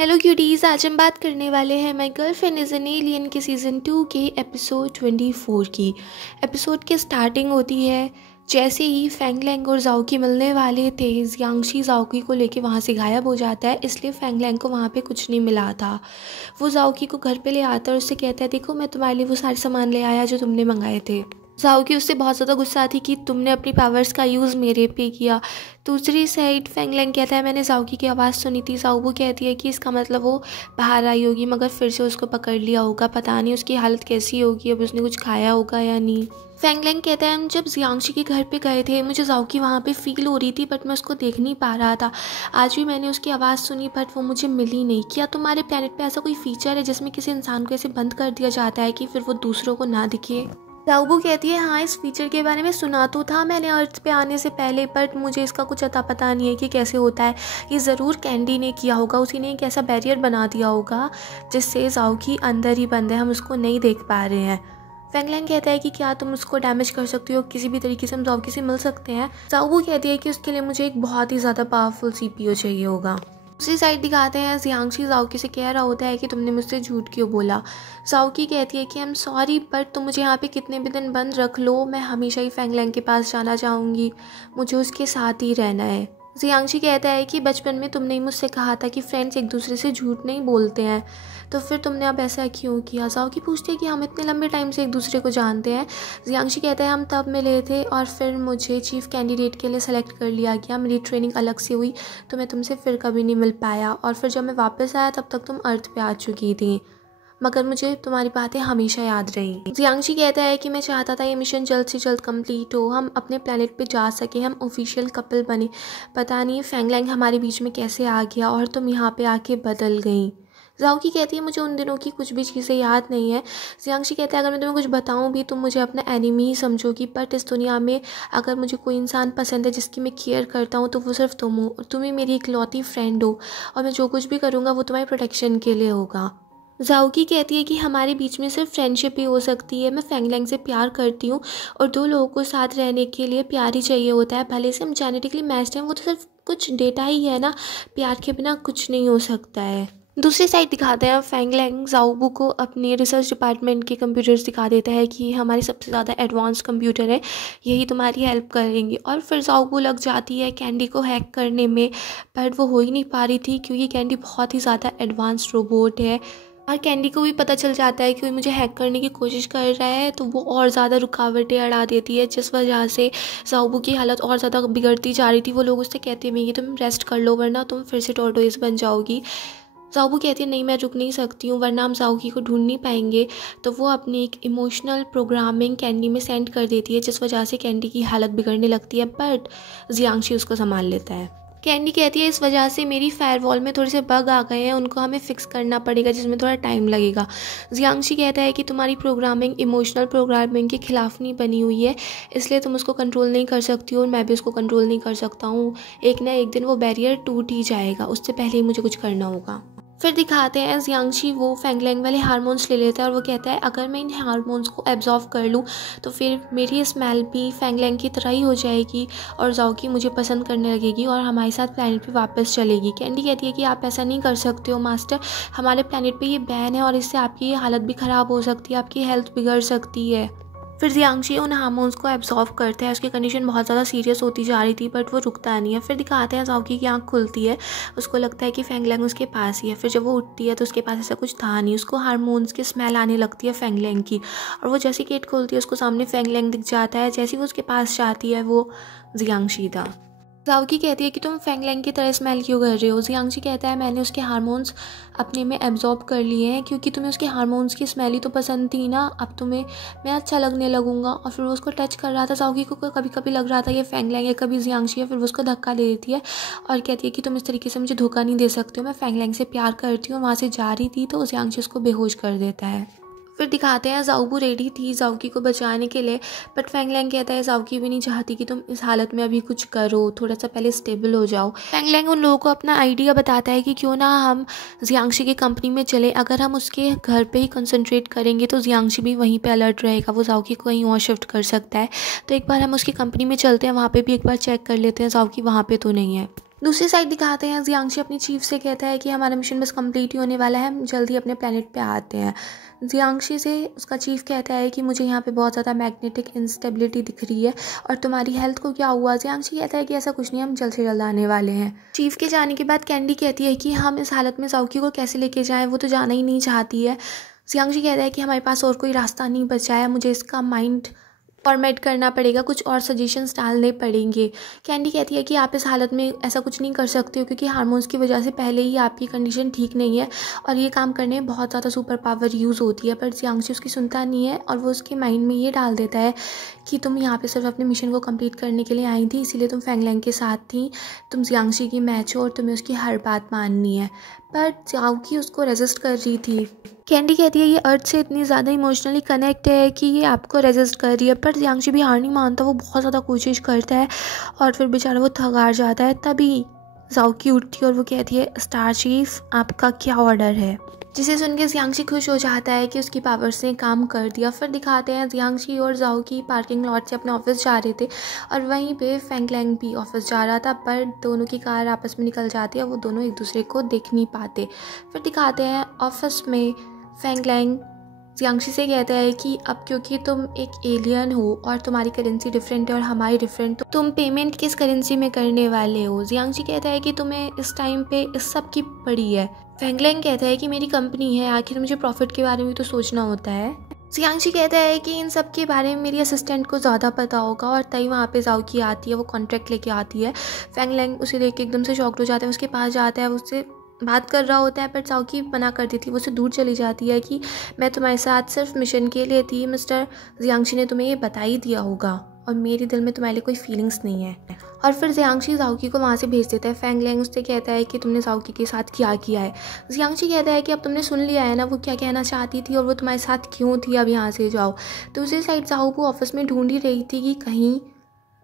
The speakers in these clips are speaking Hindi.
हेलो क्यूटीज़, आज हम बात करने वाले हैं my girlfriend is an alien के सीज़न 2 के एपिसोड 24 की। एपिसोड की स्टार्टिंग होती है जैसे ही फैंगलैंग और जाओकी मिलने वाले थे। जियांगशी जाओकी को लेके वहाँ से गायब हो जाता है, इसलिए फैंगलैंग को वहाँ पे कुछ नहीं मिला था। वो जाओकी को घर पे ले आता है और उससे कहता है, देखो मैं तुम्हारे लिए वो सारे सामान ले आया जो तुमने मंगाए थे। जाओकी उससे बहुत ज़्यादा गुस्सा थी कि तुमने अपनी पावर्स का यूज़ मेरे पे किया। दूसरी साइड फैंगलैंग कहता है, मैंने जाओकी की आवाज़ सुनी थी। जाओबू कहती है कि इसका मतलब वो बाहर आई होगी, मगर फिर से उसको पकड़ लिया होगा। पता नहीं उसकी हालत कैसी होगी, अब उसने कुछ खाया होगा या नहीं। फैंगलैंग कहता है, हम जब जियांगशी के घर पे गए थे, मुझे जाओकी वहाँ पे फील हो रही थी, बट मैं उसको देख नहीं पा रहा था। आज भी मैंने उसकी आवाज़ सुनी, बट वो मुझे मिली नहीं। क्या तुम्हारे प्लेनेट पे ऐसा कोई फीचर है जिसमें किसी इंसान को ऐसे बंद कर दिया जाता है कि फिर वो दूसरों को ना दिखे? जाओबू कहती है, हाँ इस फीचर के बारे में सुना तो था मैंने अर्थ पे आने से पहले, बट मुझे इसका कुछ अता पता नहीं है कि कैसे होता है। ये ज़रूर कैंडी ने किया होगा, उसी ने एक ऐसा बैरियर बना दिया होगा जिससे जाओकी अंदर ही बंद है, हम उसको नहीं देख पा रहे हैं। फैंगलैंग कहता है कि क्या तुम उसको डैमेज कर सकती हो, किसी भी तरीके से हम जाओकी से मिल सकते हैं। जाओबू कहती है कि उसके लिए मुझे एक बहुत ही ज़्यादा पावरफुल CPU चाहिए होगा। दूसरी साइड दिखाते हैं जियांगशी जाओकी से कह रहा होता है कि तुमने मुझसे झूठ क्यों बोला। जाओकी कहती है कि आई एम सॉरी, बट तुम मुझे यहाँ पे कितने भी दिन बंद रख लो, मैं हमेशा ही फैंगलैंग के पास जाना चाहूँगी, मुझे उसके साथ ही रहना है। जियांगशी कहता है कि बचपन में तुमने ही मुझसे कहा था कि फ्रेंड्स एक दूसरे से झूठ नहीं बोलते हैं, तो फिर तुमने अब ऐसा क्यों किया। जाओकी पूछती है कि हम इतने लंबे टाइम से एक दूसरे को जानते हैं। जियांगशी कहता है, हम तब मिले थे और फिर मुझे चीफ कैंडिडेट के लिए सेलेक्ट कर लिया गया, मेरी ट्रेनिंग अलग से हुई, तो मैं तुमसे फिर कभी नहीं मिल पाया, और फिर जब मैं वापस आया तब तक तुम अर्थ पे आ चुकी थी, मगर मुझे तुम्हारी बातें हमेशा याद रही। जियांगशी कहता है कि मैं चाहता था ये मिशन जल्द से जल्द कंप्लीट हो, हम अपने प्लेनेट पे जा सके, हम ऑफिशियल कपल बने। पता नहीं फैंगलैंग हमारे बीच में कैसे आ गया और तुम यहाँ पे आके बदल गई। जाओकी कहती है, मुझे उन दिनों की कुछ भी चीज़ें याद नहीं है। जियांगशी कहता है, अगर मैं तुम्हें कुछ बताऊं भी तुम मुझे अपना एनिमी ही समझोगी, बट इस दुनिया में अगर मुझे कोई इंसान पसंद है जिसकी मैं केयर करता हूं तो वो सिर्फ तुम हो, और तुम ही मेरी इकलौती फ्रेंड हो, और मैं जो कुछ भी करूँगा वो तुम्हारे प्रोटेक्शन के लिए होगा। जाओकी कहती है कि हमारे बीच में सिर्फ फ्रेंडशिप ही हो सकती है, मैं फैंगलैंग से प्यार करती हूँ और दो लोगों को साथ रहने के लिए प्यार ही चाहिए होता है, भले से हम जेनेटिकली मैच्ड हैं, वो तो सिर्फ कुछ डेटा ही है ना, प्यार के बिना कुछ नहीं हो सकता है। दूसरी साइड दिखाते हैं फैंगलैंग जाओबू को अपने रिसर्च डिपार्टमेंट के कंप्यूटर्स दिखा देता है कि हमारे सबसे ज़्यादा एडवांस कंप्यूटर है, यही तुम्हारी हेल्प करेंगे। और फिर जाओबू लग जाती है कैंडी को हैक करने में, बट वो हो ही नहीं पा रही थी क्योंकि कैंडी बहुत ही ज़्यादा एडवांस रोबोट है, और कैंडी को भी पता चल जाता है कि कोई मुझे हैक करने की कोशिश कर रहा है, तो वो और ज़्यादा रुकावटें अड़ा देती है, जिस वजह से जाओबू की हालत और ज़्यादा बिगड़ती जा रही थी। वो लोग उससे कहते हैं कि तुम रेस्ट कर लो वरना तुम फिर से टॉर्टोइज बन जाओगी। जाओबू कहती है, नहीं मैं रुक नहीं सकती हूँ वरना हम जाओकी को ढूंढ नहीं पाएंगे। तो वो अपनी एक इमोशनल प्रोग्रामिंग कैंडी में सेंड कर देती है, जिस वजह से कैंडी की हालत बिगड़ने लगती है, बट जियांगशी उसको संभाल लेता है। कैंडी कहती है, इस वजह से मेरी फायरवॉल में थोड़े से बग आ गए हैं, उनको हमें फिक्स करना पड़ेगा जिसमें थोड़ा टाइम लगेगा। जियांगशी कहता है कि तुम्हारी प्रोग्रामिंग इमोशनल प्रोग्रामिंग के खिलाफ नहीं बनी हुई है, इसलिए तुम उसको कंट्रोल नहीं कर सकती हो और मैं भी उसको कंट्रोल नहीं कर सकता हूँ। एक ना एक दिन वो बैरियर टूट ही जाएगा, उससे पहले ही मुझे कुछ करना होगा। फिर दिखाते हैं जियांगशी वो फैंगलैंग वाले हार्मोन्स ले लेता है और वो कहता है, अगर मैं इन हार्मोन्स को एब्जॉर्व कर लूँ तो फिर मेरी स्मेल भी फैंगलैंग की तरह ही हो जाएगी और जाओकी मुझे पसंद करने लगेगी और हमारे साथ प्लैनेट पे वापस चलेगी। कैंडी कहती है कि आप ऐसा नहीं कर सकते हो मास्टर, हमारे प्लैनेट पे ये बैन है और इससे आपकी हालत भी ख़राब हो सकती है, आपकी हेल्थ बिगड़ सकती है। फिर जियांगशी उन हार्मोन्स को एब्जॉर्व करता है, उसकी कंडीशन बहुत ज़्यादा सीरियस होती जा रही थी, बट वो रुकता नहीं है। फिर दिखाते हैं जाओकी की आँख खुलती है, उसको लगता है कि फैंगलैंग उसके पास ही है। फिर जब वो उठती है तो उसके पास ऐसा कुछ था नहीं, उसको हार्मोन्स की स्मेल आने लगती है फैंगलैंग की, और वो जैसी गेट खोलती है उसको सामने फैंगलैंग दिख जाता है। जैसे वो उसके पास जाती है वो जियांगशी था। जाओकी कहती है कि तुम फैंगलैंग की तरह स्मेल क्यों कर रहे हो। जियांगशी कहता है, मैंने उसके हार्मोन्स अपने में एब्जॉर्ब कर लिए हैं क्योंकि तुम्हें उसके हार्मोन्स की स्मेल ही तो पसंद थी ना, अब तुम्हें मैं अच्छा लगने लगूंगा। और फिर वो उसको टच कर रहा था, जाओकी को कभी कभी लग रहा था ये फैंगलैंग है, कभी जियांगशी है, फिर वो उसको धक्का दे देती है और कहती है कि तुम इस तरीके से मुझे धोखा नहीं दे सकते हो, मैं फैंगलैंग से प्यार करती हूँ। वहाँ से जा रही थी तो जियांगशी उसको बेहोश कर देता है। फिर दिखाते हैं जाओबू रेडी थी जाओकी को बचाने के लिए, बट फैंगलैंग कहता है जाओकी भी नहीं चाहती कि तुम इस हालत में अभी कुछ करो, थोड़ा सा पहले स्टेबल हो जाओ। फैंगलैंग उन लोगों को अपना आइडिया बताता है कि क्यों ना हम जियांगशी की कंपनी में चले, अगर हम उसके घर पे ही कंसंट्रेट करेंगे तो जियांगशी भी वहीं पे अलर्ट रहेगा, वो जाओकी को कहीं और शिफ्ट कर सकता है। तो एक बार हम उसकी कंपनी में चलते हैं, वहाँ पे भी एक बार चेक कर लेते हैं जाओकी वहाँ पे तो नहीं है। दूसरी साइड दिखाते हैं जियांगशी अपनी चीफ से कहता है कि हमारा मिशन बस कंप्लीट ही होने वाला है, हम जल्दी अपने प्लेनेट पे आते हैं। जियांगशी से उसका चीफ कहता है कि मुझे यहाँ पे बहुत ज़्यादा मैग्नेटिक इंस्टेबिलिटी दिख रही है और तुम्हारी हेल्थ को क्या हुआ। जियांगशी कहता है कि ऐसा कुछ नहीं, हम जल्द से जल्द आने वाले हैं। चीफ के जाने के बाद कैंडी कहती है कि हम इस हालत में जाओकी को कैसे लेके जाएं, वो तो जाना ही नहीं चाहती है। जियांगशी कहता है कि हमारे पास और कोई रास्ता नहीं बचा है, मुझे इसका माइंड फॉर्मेट करना पड़ेगा, कुछ और सजेशंस डालने पड़ेंगे। कैंडी कहती है कि आप इस हालत में ऐसा कुछ नहीं कर सकते हो क्योंकि हार्मोन्स की वजह से पहले ही आपकी कंडीशन ठीक नहीं है और ये काम करने में बहुत ज़्यादा सुपर पावर यूज़ होती है। पर जियांगशी उसकी सुनता नहीं है और वो उसके माइंड में ये डाल देता है कि तुम यहाँ पे सिर्फ अपने मिशन को कंप्लीट करने के लिए आई थी, इसीलिए तुम फैंगलैंग के साथ थी, तुम जियांगशी की मैच हो और तुम्हें उसकी हर बात माननी है। पर जाओकी उसको रेजिस्ट कर रही थी। कैंडी कहती है ये अर्थ से इतनी ज़्यादा इमोशनली कनेक्ट है कि ये आपको रेजिस्ट कर रही है। पर जियांगशी भी हार नहीं मानता, वो बहुत ज़्यादा कोशिश करता है और फिर बेचारा वो थक हार जाता है। तभी जाओकी उठती है और वो कहती है स्टार चीफ आपका क्या ऑर्डर है, जिसे सुन के जियांगशी खुश हो जाता है कि उसकी पावर्स ने काम कर दिया। फिर दिखाते हैं जियांगशी और जाओकी पार्किंग लॉट से अपने ऑफिस जा रहे थे और वहीं पे फैंगलैंग भी ऑफिस जा रहा था, पर दोनों की कार आपस में निकल जाती है, वो दोनों एक दूसरे को देख नहीं पाते। फिर दिखाते हैं ऑफिस में फैंगलैंग जियांगशी से कहता है कि अब क्योंकि तुम एक एलियन हो और तुम्हारी करेंसी डिफरेंट है और हमारी डिफरेंट, तो तुम पेमेंट किस करेंसी में करने वाले हो। जियांगशी कहता है कि तुम्हें इस टाइम पे इस सब की पड़ी है। फैंगलैंग कहता है कि मेरी कंपनी है, आखिर मुझे प्रॉफिट के बारे में तो सोचना होता है। जियांगशी कहता है कि इन सब के बारे में मेरी असिस्टेंट को ज़्यादा पता होगा और तभी वहाँ पे जाओकी आती है, वो कॉन्ट्रैक्ट लेके आती है। फैंगलैंग उसे देख के एकदम से शॉक्ड हो जाता है, उसके पास जाता है, उससे बात कर रहा होता है, पर जाओकी मना कर देती है, वो उससे दूर चली जाती है कि मैं तुम्हारे साथ सिर्फ मिशन के लिए थी, मिस्टर जियांगशी ने तुम्हें ये बता ही दिया होगा और मेरे दिल में तुम्हारे लिए कोई फीलिंग्स नहीं है। और फिर जियांगशी जाओकी को वहाँ से भेज देता है। फैंगलैंग उससे कहता है कि तुमने जाओकी के साथ क्या किया है। जियांगशी कहता है कि अब तुमने सुन लिया है ना वो क्या कहना चाहती थी और वो तुम्हारे साथ क्यों थी, अब यहाँ से जाओ। दूसरी साइड जाओकी ऑफिस में ढूंढ ही रही थी कि कहीं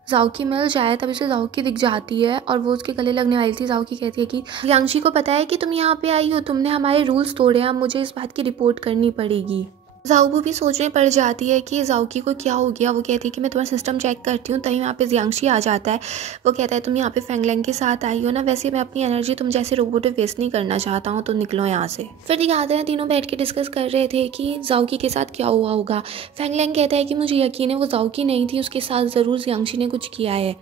जाओकी मिल जाए, तभी उसे जाओकी दिख जाती है और वो उसके गले लगने वाली थी। जाओकी कहती है कि जियांगशी को पता है कि तुम यहाँ पे आई हो, तुमने हमारे रूल्स तोड़े, अब मुझे इस बात की रिपोर्ट करनी पड़ेगी। जाओबू भी सोचने पड़ जाती है कि जाओकी को क्या हो गया। वो कहती है कि मैं तुम्हारा सिस्टम चेक करती हूँ, तभी वहाँ पे जियांगशी आ जाता है। वो कहता है तुम यहाँ पे फैंगलैंग के साथ आई हो ना, वैसे मैं अपनी एनर्जी तुम जैसे रोबोट वेस्ट नहीं करना चाहता हूँ, तो निकलो यहाँ से। फिर दिखाते हैं तीनों बैठ के डिस्कस कर रहे थे कि जाओकी के साथ क्या हुआ होगा। फैंगलैंग कहता है कि मुझे यकीन है वो जाओकी नहीं थी, उसके साथ ज़रूर जियांगशी ने कुछ किया है।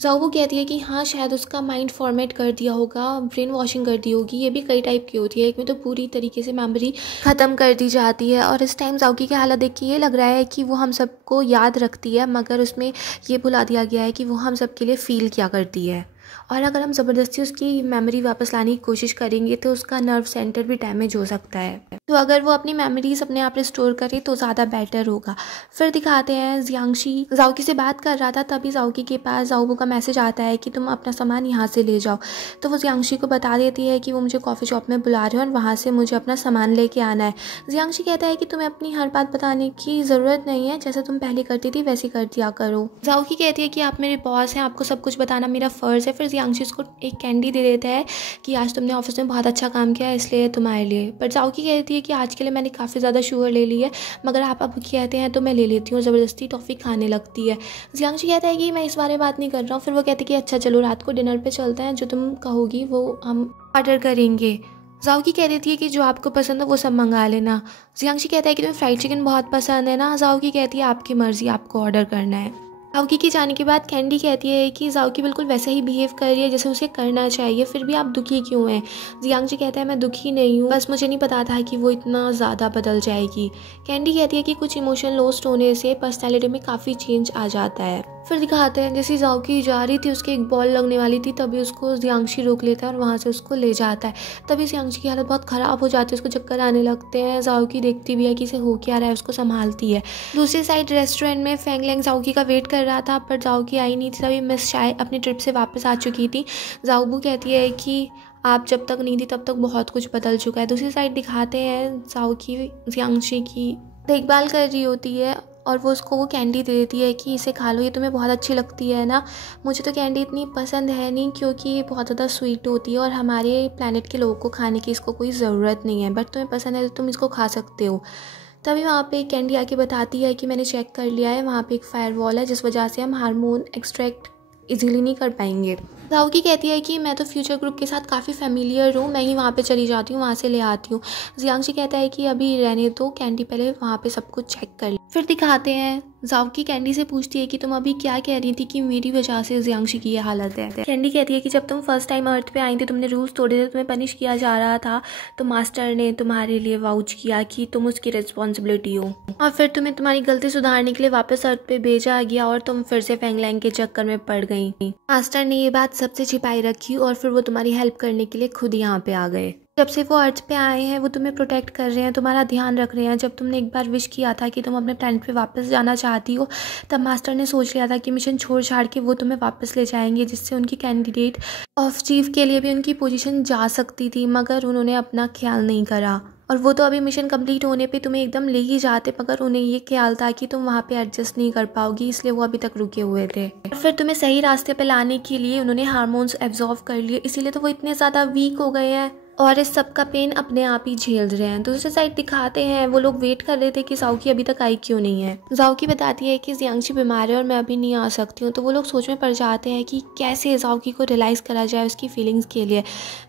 जाओबू कहती है कि हाँ शायद उसका माइंड फॉर्मेट कर दिया होगा, ब्रेन वॉशिंग कर दी होगी। ये भी कई टाइप की होती है, एक में तो पूरी तरीके से मेमोरी ख़त्म कर दी जाती है और इस टाइम जाओकी की हालत देख के ये लग रहा है कि वो हम सबको याद रखती है, मगर उसमें ये भुला दिया गया है कि वो हम सब के लिए फ़ील क्या करती है। और अगर हम ज़बरदस्ती उसकी मेमोरी वापस लाने की कोशिश करेंगे तो उसका नर्व सेंटर भी डैमेज हो सकता है, तो अगर वो अपनी मेमोरीज अपने आप रिस्टोर करे तो ज़्यादा बेटर होगा। फिर दिखाते हैं जियांगशी जाओकी से बात कर रहा था, तभी जाओकी के पास जाओबू का मैसेज आता है कि तुम अपना सामान यहाँ से ले जाओ। तो वो जियांगशी को बता देती है कि वो मुझे कॉफ़ी शॉप में बुला रहे हैं और वहाँ से मुझे अपना सामान लेके आना है। जियांगशी कहता है कि तुम्हें अपनी हर बात बताने की ज़रूरत नहीं है, जैसे तुम पहले करती थी वैसे कर दिया करो। जाओकी कहती है कि आप मेरे बॉस हैं, आपको सब कुछ बताना मेरा फ़र्ज़ है। फिर जियांगशी उसको एक कैंडी दे देता है कि आज तुमने ऑफिस में बहुत अच्छा काम किया इसलिए तुम्हारे लिए। पर जाओकी कहती है कि आज के लिए मैंने काफ़ी ज़्यादा शुगर ले ली है, मगर आप अब कहते हैं तो मैं ले लेती हूँ, ज़बरदस्ती टॉफ़ी खाने लगती है। जियांगशी कहता है कि मैं इस बारे में बात नहीं कर रहा हूँ। फिर वो कहती है कि अच्छा चलो रात को डिनर पे चलते हैं, जो तुम कहोगी वो हम ऑर्डर करेंगे। जाओकी कह देती है कि जो आपको पसंद है वो सब मंगा लेना। जियांगशी कहता है कि तुम्हें फ्राइड चिकन बहुत पसंद है ना। जाओकी कहती है आपकी मर्ज़ी, आपको ऑर्डर करना है। जाओकी के जाने के बाद कैंडी कहती है कि जाओकी बिल्कुल वैसे ही बिहेव कर रही है जैसे उसे करना चाहिए, फिर भी आप दुखी क्यों हैं। जियांगशी कहता है मैं दुखी नहीं हूँ, बस मुझे नहीं पता था कि वो इतना ज़्यादा बदल जाएगी। कैंडी कहती है कि कुछ इमोशन लॉस्ट होने से पर्सनैलिटी में काफ़ी चेंज आ जाता है। फिर दिखाते हैं जैसे जाओकी जा रही थी, उसके एक बॉल लगने वाली थी, तभी उसको जियांगशी रोक लेता है और वहाँ से उसको ले जाता है। तभी जियांगशी की हालत बहुत ख़राब हो जाती है, उसको चक्कर आने लगते हैं। जाओकी देखती भी है कि इसे हो क्या रहा है, उसको संभालती है। दूसरी साइड रेस्टोरेंट में फैंगलैंग जाओकी का वेट कर रहा था, पर जाओकी आई नहीं थी। तभी मिस चाय अपनी ट्रिप से वापस आ चुकी थी। जाओबू कहती है कि आप जब तक नहीं थी तब तक बहुत कुछ बदल चुका है। दूसरी साइड दिखाते हैं जाओकी जियांगशी की देखभाल कर रही होती है और वो उसको वो कैंडी दे देती है कि इसे खा लो, ये तुम्हें बहुत अच्छी लगती है ना। मुझे तो कैंडी इतनी पसंद है नहीं क्योंकि ये बहुत ज़्यादा स्वीट होती है और हमारे प्लैनेट के लोगों को खाने की इसको कोई ज़रूरत नहीं है, बट तुम्हें पसंद है तो तुम इसको खा सकते हो। तभी वहाँ पे कैंडी आके बताती है कि मैंने चेक कर लिया है, वहाँ पे एक फायर वॉल है जिस वजह से हम हार्मोन एक्सट्रैक्ट इजीली नहीं कर पाएंगे। जाओकी कहती है कि मैं तो फ्यूचर ग्रुप के साथ काफ़ी फेमिलियर हूँ, मैं ही वहाँ पे चली जाती हूँ, वहाँ से ले आती हूँ। जियांगशी कहता है कि अभी रहने दो, कैंडी पहले वहाँ पे सब कुछ चेक कर ले। फिर दिखाते हैं जाओकी कैंडी से पूछती है कि तुम अभी क्या कह रही थी कि मेरी वजह से जियांगशी की ये हालत है। कैंडी कहती है कि जब तुम फर्स्ट टाइम अर्थ पे आई थी, तुमने रूल्स तोड़े थे, तुम्हें पनिश किया जा रहा था, तो मास्टर ने तुम्हारे लिए वाउच किया कि तुम उसकी रिस्पॉन्सिबिलिटी हो, और फिर तुम्हें तुम्हारी गलती सुधारने के लिए वापस अर्थ पे भेजा गया और तुम फिर से फैंगलैंग के चक्कर में पड़ गई। मास्टर ने ये बात सबसे छिपाई रखी और फिर वो तुम्हारी हेल्प करने के लिए खुद यहाँ पे आ गए। जब से वो अर्थ पे आए हैं वो तुम्हें प्रोटेक्ट कर रहे हैं, तुम्हारा ध्यान रख रहे हैं। जब तुमने एक बार विश किया था कि तुम अपने प्लैनेट पे वापस जाना चाहती हो, तब मास्टर ने सोच लिया था कि मिशन छोड़ छाड़ के वो तुम्हें वापस ले जाएंगे, जिससे उनकी कैंडिडेट ऑफ चीफ के लिए भी उनकी पोजीशन जा सकती थी, मगर उन्होंने अपना ख्याल नहीं करा। और वो तो अभी मिशन कंप्लीट होने पे तुम्हें एकदम ले ही जाते, मगर उन्हें ये ख्याल था कि तुम वहाँ पे एडजस्ट नहीं कर पाओगी, इसलिए वो अभी तक रुके हुए थे। और फिर तुम्हें सही रास्ते पे लाने के लिए उन्होंने हार्मोन्स एब्जॉर्व कर लिए, इसीलिए तो वो इतने ज़्यादा वीक हो गए हैं और इस सब का पेन अपने आप ही झेल रहे हैं। दूसरी साइड दिखाते हैं वो लोग वेट कर रहे थे कि जाओकी अभी तक आई क्यों नहीं है। जाओकी बताती है कि जियांगशी बीमार है और मैं अभी नहीं आ सकती हूँ, तो वो लोग सोच में पड़ जाते हैं कि कैसे जाओकी को रियलाइज़ करा जाए उसकी फीलिंग्स के लिए।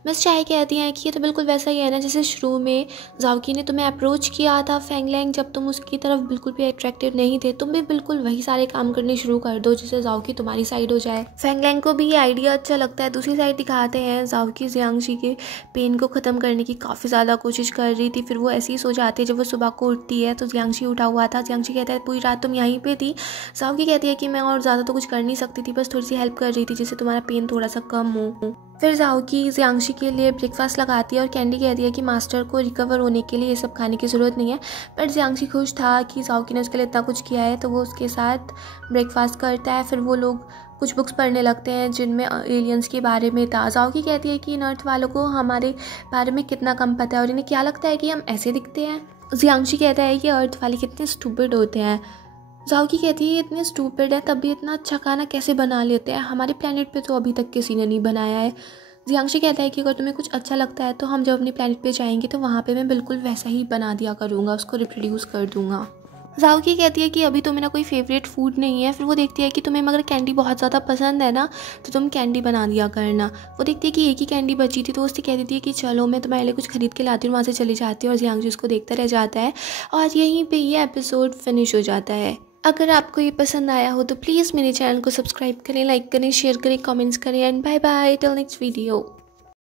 मिस चाय कहती हैं कि ये तो बिल्कुल वैसा ही है ना जैसे शुरू में जाओकी ने तुम्हें अप्रोच किया था फैंगलैंग, जब तुम उसकी तरफ बिल्कुल भी अट्रैक्टेड नहीं थे। तुम भी बिल्कुल वही सारे काम करने शुरू कर दो जिससे जाओकी तुम्हारी साइड हो जाए। फैंगलैंग को भी ये आइडिया अच्छा लगता है। दूसरी साइड दिखाते हैं जाओकी जियांगशी के पेन को ख़त्म करने की काफ़ी ज़्यादा कोशिश कर रही थी। फिर वो ऐसे ही सो जाती है। जब वो सुबह को उठती है तो जियांगशी उठा हुआ था। जियांगशी कहता है पूरी रात तुम यहीं पे थी। जाओकी कहती है कि मैं और ज़्यादा तो कुछ कर नहीं सकती थी, बस थोड़ी सी हेल्प कर रही थी जिससे तुम्हारा पेन थोड़ा सा कम हो। फिर जाओकी जियांगशी के लिए ब्रेकफास्ट लगाती है और कैंडी कहती है कि मास्टर को रिकवर होने के लिए ये सब खाने की ज़रूरत नहीं है। पर जियांगशी खुश था कि जाओकी ने उसके लिए इतना कुछ किया है, तो वो उसके साथ ब्रेकफास्ट करता है। फिर वो लोग कुछ बुक्स पढ़ने लगते हैं जिनमें एलियंस के बारे में था। जाओकी कहती है कि इन अर्थ वालों को हमारे बारे में कितना कम पता है और इन्हें क्या लगता है कि हम ऐसे दिखते हैं। जियांगशी कहता है कि अर्थ वाले कितने स्टूपिड होते हैं। जाओकी कहती है ये इतने स्टूपिड है तब भी इतना अच्छा खाना कैसे बना लेते हैं, हमारे प्लेनेट पे तो अभी तक किसी ने नहीं बनाया है। जियांगशी कहता है कि अगर तुम्हें कुछ अच्छा लगता है तो हम जब अपने प्लेनेट पे जाएंगे तो वहाँ पे मैं बिल्कुल वैसा ही बना दिया करूँगा, उसको रिप्रोड्यूस कर दूँगा। जाओकी कहती है कि अभी तो मेरा कोई फेवरेट फूड नहीं है। फिर वो देखती है कि तुम्हें मगर कैंडी बहुत ज़्यादा पसंद है ना, तो तुम कैंडी बना दिया करना। वो देखती है कि एक ही कैंडी बची थी, तो उससे कह देती है कि चलो मैं तुम्हारे लिए कुछ खरीद के लाती हूँ। वहाँ से चली जाती है और जियांगशी उसको देखता रह जाता है और यहीं पे ये एपिसोड फिनिश हो जाता है। अगर आपको ये पसंद आया हो तो प्लीज़ मेरे चैनल को सब्सक्राइब करें, लाइक करें, शेयर करें, कमेंट्स करें and bye bye till next video.